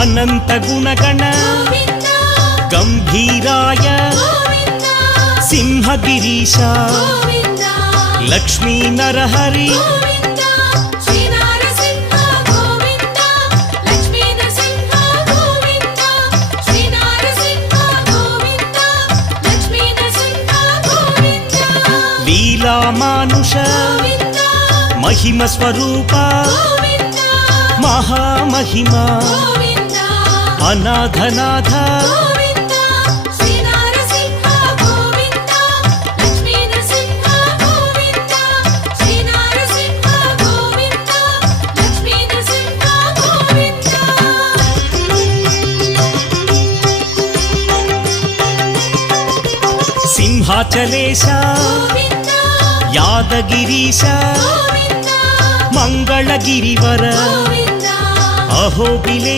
अनंत गुणगण गंभीराय सिंहगिरीश लक्ष्मी नरहरि लीला मानुष महिम स्वरूप महामहिमा अनाथनाथ सिंहाचलेश यादगिरीश मंगलगिरिवर अहोबिले